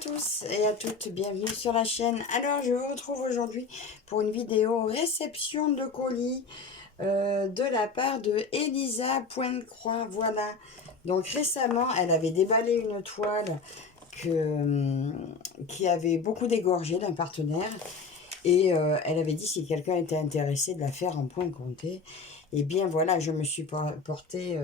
tous et à toutes, bienvenue sur la chaîne. Alors je vous retrouve aujourd'hui pour une vidéo réception de colis de la part de Elisa Pointe-Croix. Voilà, donc récemment elle avait déballé une toile qui avait beaucoup dégorgé d'un partenaire. Et elle avait dit si quelqu'un était intéressé de la faire en point compté. Et bien voilà, je me suis portée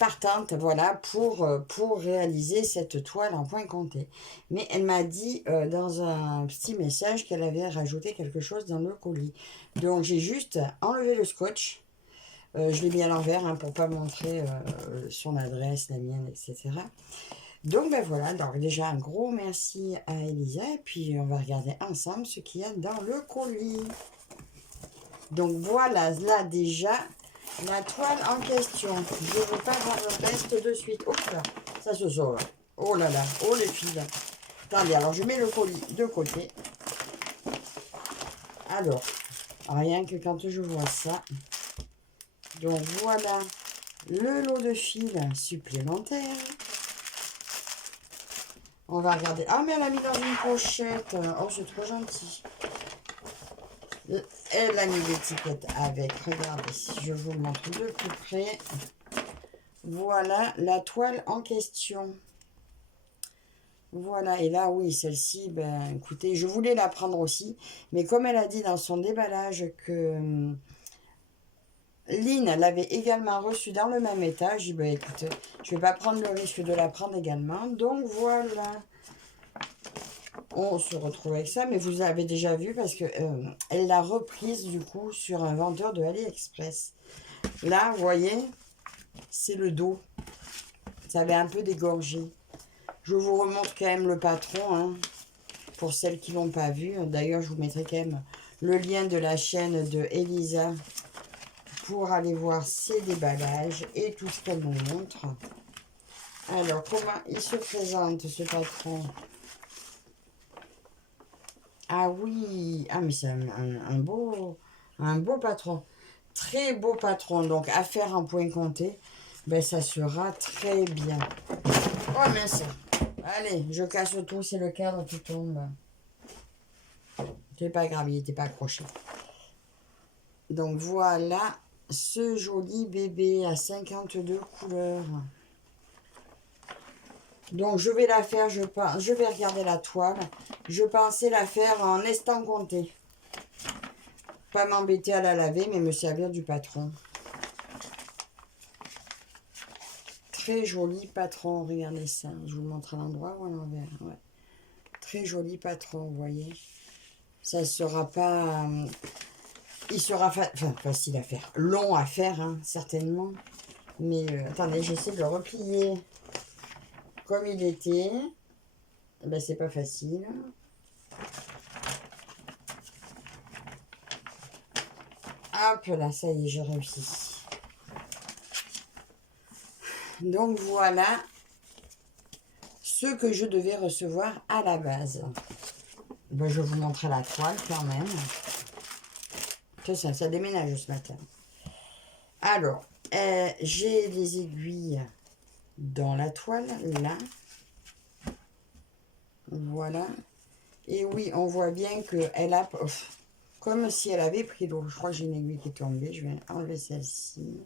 partante, voilà, pour réaliser cette toile en point compté. Mais elle m'a dit dans un petit message qu'elle avait rajouté quelque chose dans le colis. Donc j'ai juste enlevé le scotch. Je l'ai mis à l'envers hein, pour pas montrer son adresse, la mienne, etc. Donc ben voilà, donc déjà un gros merci à Elisa. Et puis on va regarder ensemble ce qu'il y a dans le colis. Donc voilà, là déjà, la toile en question. Je ne veux pas voir le reste de suite. Oh là, ça se sort. Oh là là, oh les filles. Attendez, alors je mets le colis de côté. Alors, rien que quand je vois ça. Donc voilà, le lot de fils supplémentaire. On va regarder. Ah mais elle a mis dans une pochette. Oh c'est trop gentil. Elle a mis l'étiquette avec. Regardez, je vous montre de plus près. Voilà la toile en question. Voilà, et là, oui, celle-ci, ben, écoutez, je voulais la prendre aussi, mais comme elle a dit dans son déballage que Lynn l'avait également reçue dans le même état, j'ai dit, ben, écoute, je vais pas prendre le risque de la prendre également. Donc, voilà. On se retrouve avec ça, mais vous avez déjà vu parce que elle l'a reprise, du coup, sur un vendeur de AliExpress. Là, vous voyez, c'est le dos. Ça avait un peu dégorgé. Je vous remontre quand même le patron, hein, pour celles qui ne l'ont pas vu. D'ailleurs, je vous mettrai quand même le lien de la chaîne de Elisa pour aller voir ses déballages et tout ce qu'elle nous montre. Alors, comment il se présente, ce patron? Ah oui, ah mais c'est un beau patron. Très beau patron. Donc, à faire en point compté, ben, ça sera très bien. Oh mince. Allez, je casse tout, c'est le cadre qui tombe. C'est pas grave, il n'était pas accroché. Donc voilà ce joli bébé à 52 couleurs. Donc je vais la faire, je vais regarder la toile. Je pensais la faire en instant compté. Pas m'embêter à la laver, mais me servir du patron. Très joli patron, regardez ça. Je vous montre à l'endroit ou à l'envers. Ouais. Très joli patron, vous voyez. Ça sera pas... il sera facile à faire. Long à faire, hein, certainement. Mais attendez, j'essaie de le replier comme il était. Ben, c'est pas facile. Hop là, ça y est, j'ai réussi. Donc voilà ce que je devais recevoir à la base. Ben, je vais vous montrer la toile quand même. Ça déménage ce matin. Alors, j'ai des aiguilles dans la toile, là. Voilà. Et oui, on voit bien qu'elle a... comme si elle avait pris l'eau. Je crois que j'ai une aiguille qui est tombée. Je vais enlever celle-ci.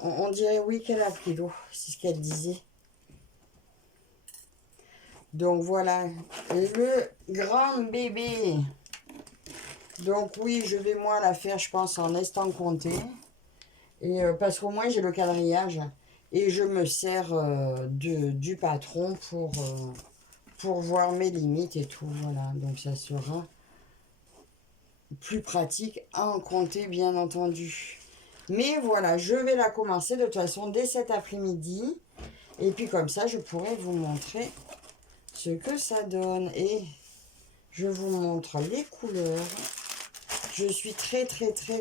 On dirait, oui, qu'elle a pris l'eau. C'est ce qu'elle disait. Donc, voilà. Le grand bébé. Donc, oui, je vais, moi, la faire, je pense, en instant compté. Et parce qu'au moins, j'ai le quadrillage. Et je me sers du patron pour voir mes limites et tout. Voilà. Donc, ça sera plus pratique à en compter, bien entendu. Mais voilà, je vais la commencer de toute façon dès cet après-midi. Et puis comme ça, je pourrai vous montrer ce que ça donne. Et je vous montre les couleurs. Je suis très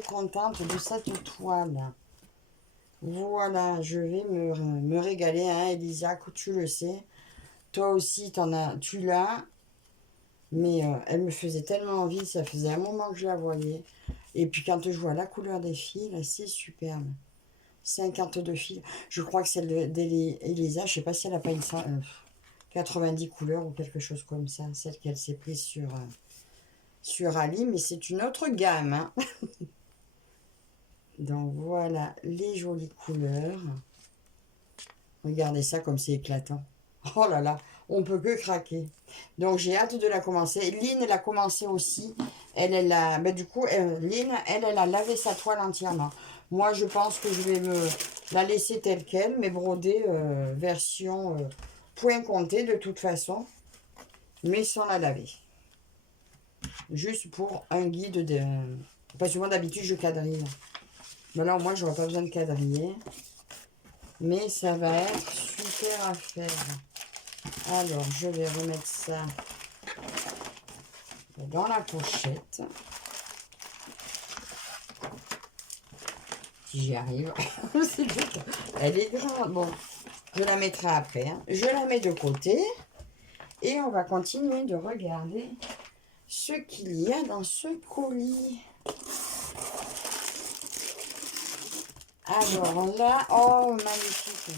contente de cette toile. Voilà, je vais me régaler, hein, Elisa, tu le sais. Toi aussi, tu l'as. Mais elle me faisait tellement envie, ça faisait un moment que je la voyais. Et puis quand je vois la couleur des fils, c'est superbe. 52 fils. Je crois que celle d'Elisa, je sais pas si elle a pas une 90 couleurs ou quelque chose comme ça. Celle qu'elle s'est prise sur Ali, mais c'est une autre gamme. Hein. Donc voilà les jolies couleurs. Regardez ça comme c'est éclatant. Oh là là, on peut que craquer. Donc j'ai hâte de la commencer. Lynn, elle a commencé aussi. Elle a, ben, du coup, Lynn, elle a lavé sa toile entièrement. Moi, je pense que je vais la laisser telle qu'elle, mais brodée version point compté de toute façon, mais sans la laver. Juste pour un guide de... Parce que moi, d'habitude, je quadrille. Mais là, au moins, je n'aurai pas besoin de quadriller. Mais ça va être super à faire. Alors, je vais remettre ça dans la pochette. Si j'y arrive. Elle est grande. Bon, je la mettrai après. Hein. Je la mets de côté. Et on va continuer de regarder ce qu'il y a dans ce colis. Alors là, oh magnifique.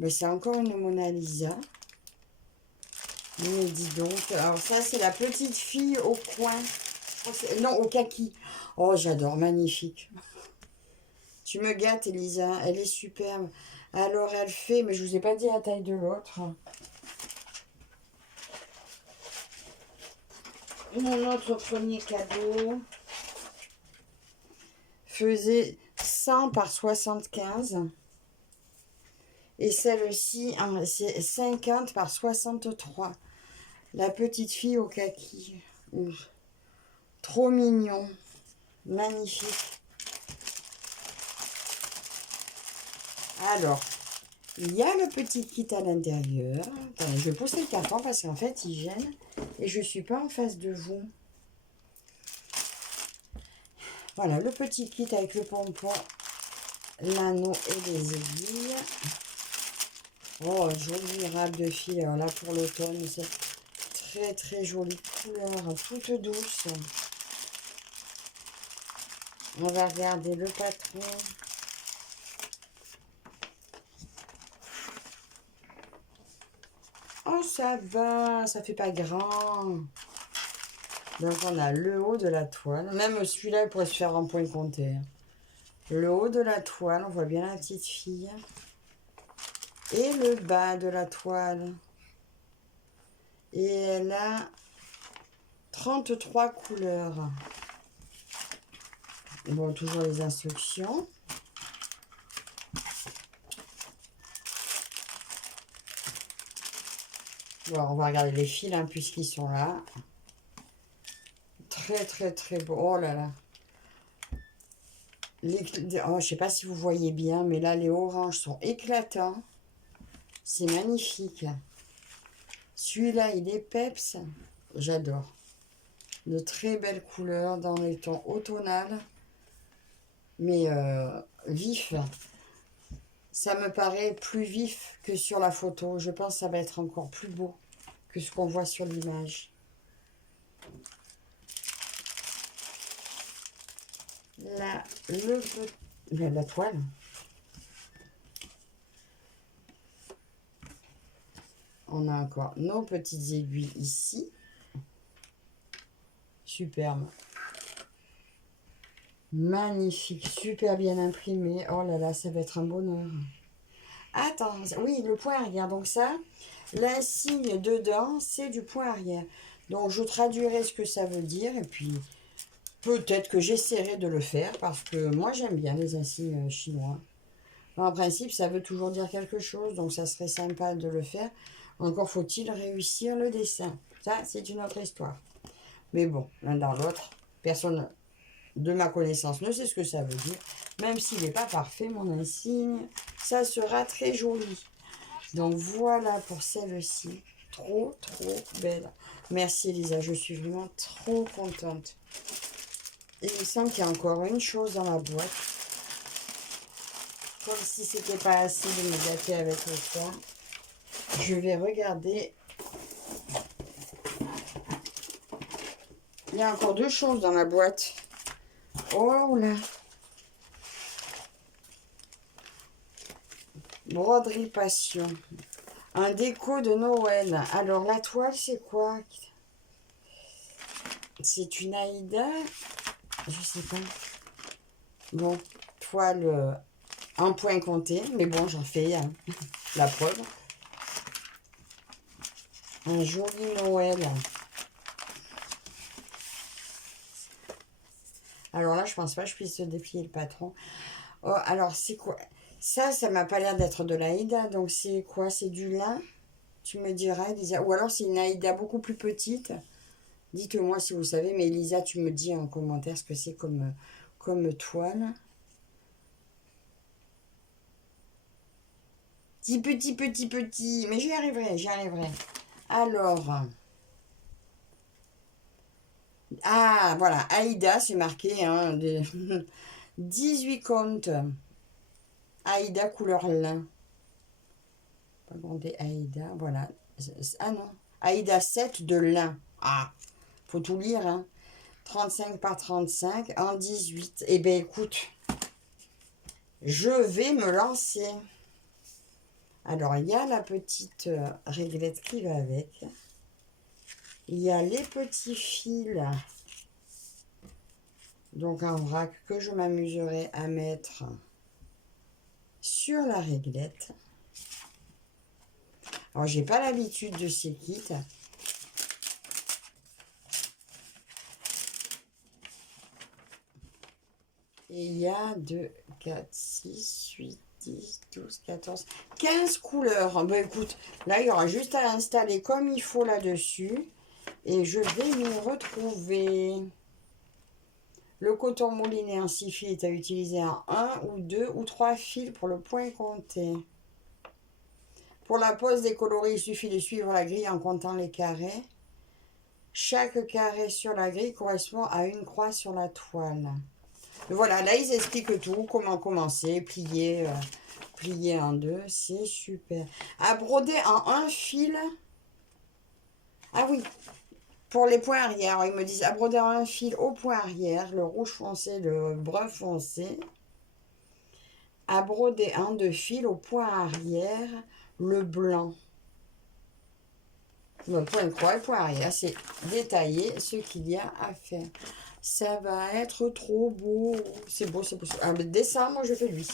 Mais c'est encore une Mona Lisa. Mais dis donc. Alors ça, c'est la petite fille au coin. Non, au kaki. Oh, j'adore, magnifique. Tu me gâtes, Elisa. Elle est superbe. Alors, elle fait... Mais je vous ai pas dit la taille de l'autre. Mon autre premier cadeau faisait 100 par 75. Et celle-ci, c'est 50 par 63. La petite fille au kaki. Trop mignon. Magnifique. Alors, il y a le petit kit à l'intérieur. Attendez, je vais pousser le carton parce qu'en fait, il gêne. Et je ne suis pas en face de vous. Voilà, le petit kit avec le pompon, l'anneau et les aiguilles. Oh, joli râpe de fil. Alors là, pour l'automne, c'est très, très jolie couleur. Toute douce. On va regarder le patron. Oh, ça va, ça fait pas grand. Donc, on a le haut de la toile. Même celui-là, il pourrait se faire en point compté. Le haut de la toile, on voit bien la petite fille. Et le bas de la toile. Et elle a 33 couleurs. Bon, toujours les instructions. Bon, on va regarder les fils, hein, puisqu'ils sont là. Très, très, très beau. Oh là là. Oh, je sais pas si vous voyez bien, mais là, les oranges sont éclatants. C'est magnifique. Celui-là, il est peps. J'adore. De très belles couleurs dans les tons automnales. Mais vif. Ça me paraît plus vif que sur la photo. Je pense que ça va être encore plus beau que ce qu'on voit sur l'image. Là, la toile. On a encore nos petites aiguilles ici. Superbe. Magnifique, super bien imprimé. Oh là là, ça va être un bonheur. Attends, oui, le point arrière. Donc ça, l'insigne dedans, c'est du point arrière. Donc je traduirai ce que ça veut dire. Et puis, peut-être que j'essaierai de le faire. Parce que moi, j'aime bien les insignes chinois. En principe, ça veut toujours dire quelque chose. Donc ça serait sympa de le faire. Encore faut-il réussir le dessin. Ça, c'est une autre histoire. Mais bon, l'un dans l'autre, personne de ma connaissance ne sait ce que ça veut dire. Même s'il n'est pas parfait, mon insigne, ça sera très joli. Donc voilà pour celle-ci. Trop, trop belle. Merci Elisa, je suis vraiment trop contente. Et il me semble qu'il y a encore une chose dans la boîte. Comme si c'était pas assez de me gâter avec le soin. Je vais regarder. Il y a encore deux choses dans la boîte. Oh là. Broderie Passion. Un déco de Noël. Alors, la toile, c'est quoi? C'est une Aïda. Je sais pas. Bon, toile en point compté. Mais bon, j'en fais la preuve. Un joli Noël. Alors là, je pense pas que je puisse déplier le patron. Oh, alors, c'est quoi? Ça m'a pas l'air d'être de l'Aïda. Donc, c'est quoi? C'est du lin? Tu me diras, Elisa. Ou alors, c'est une Aïda beaucoup plus petite. Dites-moi si vous savez. Mais Elisa, tu me dis en commentaire ce que c'est comme toile. Petit. Mais j'y arriverai, j'y arriverai. Alors... Ah, voilà. Aïda, c'est marqué. Hein, de 18 comptes. Aïda couleur lin. Pas compter Aïda, voilà. Ah non. Aïda 7 de lin. Ah, faut tout lire, hein. 35 par 35 en 18. Eh bien, écoute, je vais me lancer. Alors, il y a la petite réglette qui va avec. Il y a les petits fils. Donc, en vrac que je m'amuserai à mettre sur la réglette. Alors, j'ai pas l'habitude de ces kits. Et il y a 2, 4, 6, 8, 10, 12, 14, 15 couleurs. Ben écoute, là, il y aura juste à l'installer comme il faut là-dessus. Et je vais m'y retrouver. Le coton mouliné en 6 fils est à utiliser en 1 ou 2 ou 3 fils pour le point compté. Pour la pose des coloris, il suffit de suivre la grille en comptant les carrés. Chaque carré sur la grille correspond à une croix sur la toile. Voilà, là ils expliquent tout, comment commencer, plier en deux, c'est super. À broder en un fil. Ah oui, pour les points arrière, ils me disent à broder en un fil au point arrière, le rouge foncé, le brun foncé. À broder en deux fils au point arrière, le blanc. Le point de croix et point arrière, c'est détaillé ce qu'il y a à faire. Ça va être trop beau. C'est beau, c'est beau. Ah, le dessin, moi, je fais lui.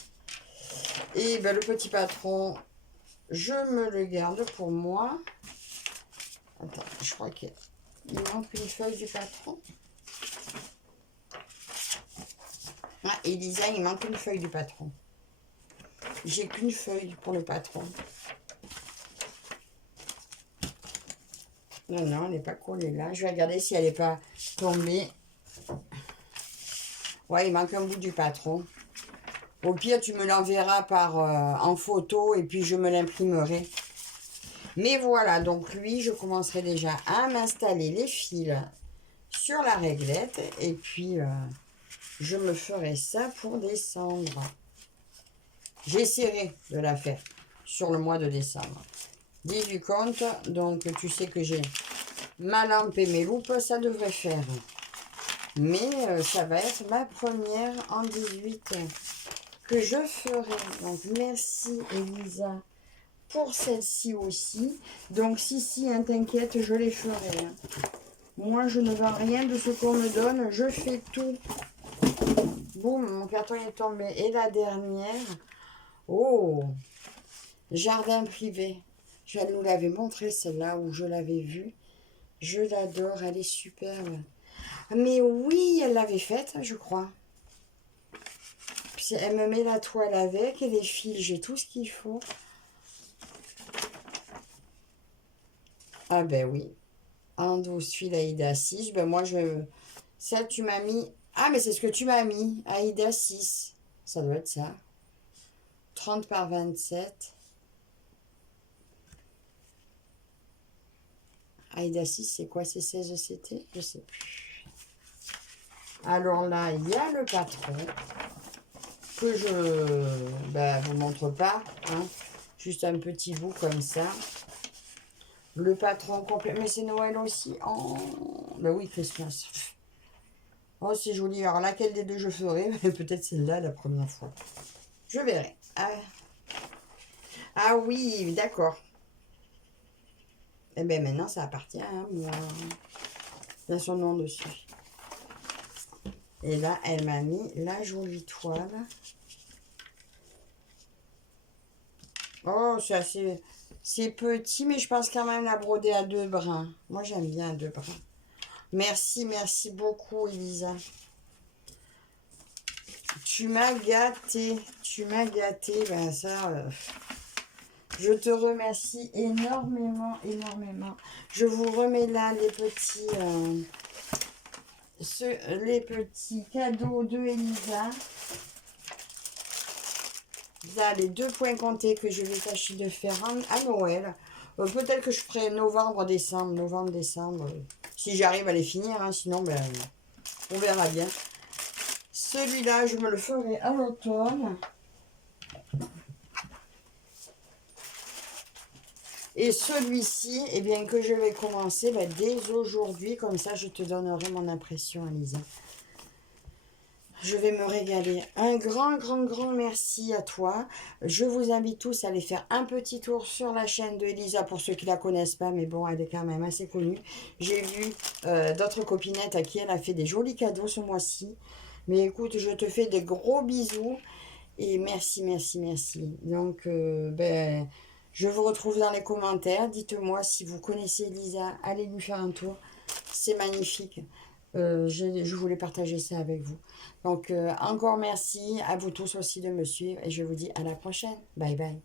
Et ben, le petit patron, je me le garde pour moi. Attends, je crois qu'il manque une feuille du patron. Ah, Elisa, il manque une feuille du patron. J'ai qu'une feuille pour le patron. Non, elle n'est pas collée là. Je vais regarder si elle n'est pas tombée. Ouais, il manque un bout du patron. Au pire, tu me l'enverras en photo et puis je me l'imprimerai. Mais voilà, donc lui, je commencerai déjà à m'installer les fils sur la réglette. Et puis, je me ferai ça pour décembre. J'essaierai de la faire sur le mois de décembre. 18 comptes, donc tu sais que j'ai ma lampe et mes loupes, ça devrait faire. Mais ça va être ma première en 18 que je ferai. Donc merci Elisa pour celle-ci aussi. Donc si, hein, t'inquiète, je les ferai. Hein. Moi, je ne vends rien de ce qu'on me donne. Je fais tout. Boum, mon carton est tombé. Et la dernière. Oh, jardin privé. Je nous l'avais montré celle-là où je l'avais vue. Je l'adore, elle est superbe. Mais oui, elle l'avait faite, je crois. Puis elle me met la toile avec et les fils, j'ai tout ce qu'il faut. Ah ben oui. En 12 fils Aïda 6. Ben moi, ça, tu m'as mis... Ah, mais c'est ce que tu m'as mis. Aïda 6. Ça doit être ça. 30 par 27. Aïda 6, c'est quoi? C'est 16 ECT? Je sais plus. Alors là, il y a le patron. Que je vous montre pas. Hein. Juste un petit bout comme ça. Le patron complet. Mais c'est Noël aussi. Oh, ben oui, Christmas. Oh, c'est joli. Alors, laquelle des deux je ferai? Peut-être celle-là la première fois. Je verrai. Ah. Ah oui, d'accord. Eh bien, maintenant, ça appartient à moi. Il y a son nom dessus. Et là, elle m'a mis la jolie toile. Oh, c'est assez... C'est petit, mais je pense quand même la broder à 2 brins. Moi, j'aime bien à 2 brins. Merci, merci beaucoup, Elisa. Tu m'as gâté. Tu m'as gâté. Ben ça, je te remercie énormément, énormément. Je vous remets là les petits cadeaux de Elisa. Là, les 2 points comptés que je vais tâcher de faire à Noël. Peut-être que je ferai novembre, décembre. Novembre, décembre. Si j'arrive à les finir, hein, sinon, ben, on verra bien. Celui-là, je me le ferai à l'automne. Et celui-ci, eh bien, que je vais commencer ben, dès aujourd'hui. Comme ça, je te donnerai mon impression, Elisa. Je vais me régaler. Un grand, grand, grand merci à toi. Je vous invite tous à aller faire un petit tour sur la chaîne de Elisa pour ceux qui ne la connaissent pas, mais bon, elle est quand même assez connue. J'ai vu d'autres copinettes à qui elle a fait des jolis cadeaux ce mois-ci. Mais écoute, je te fais des gros bisous et merci, merci, merci. Donc, ben, je vous retrouve dans les commentaires. Dites-moi si vous connaissez Elisa, allez lui faire un tour. C'est magnifique. Je voulais partager ça avec vous. Donc, encore merci à vous tous aussi de me suivre et je vous dis à la prochaine. Bye bye.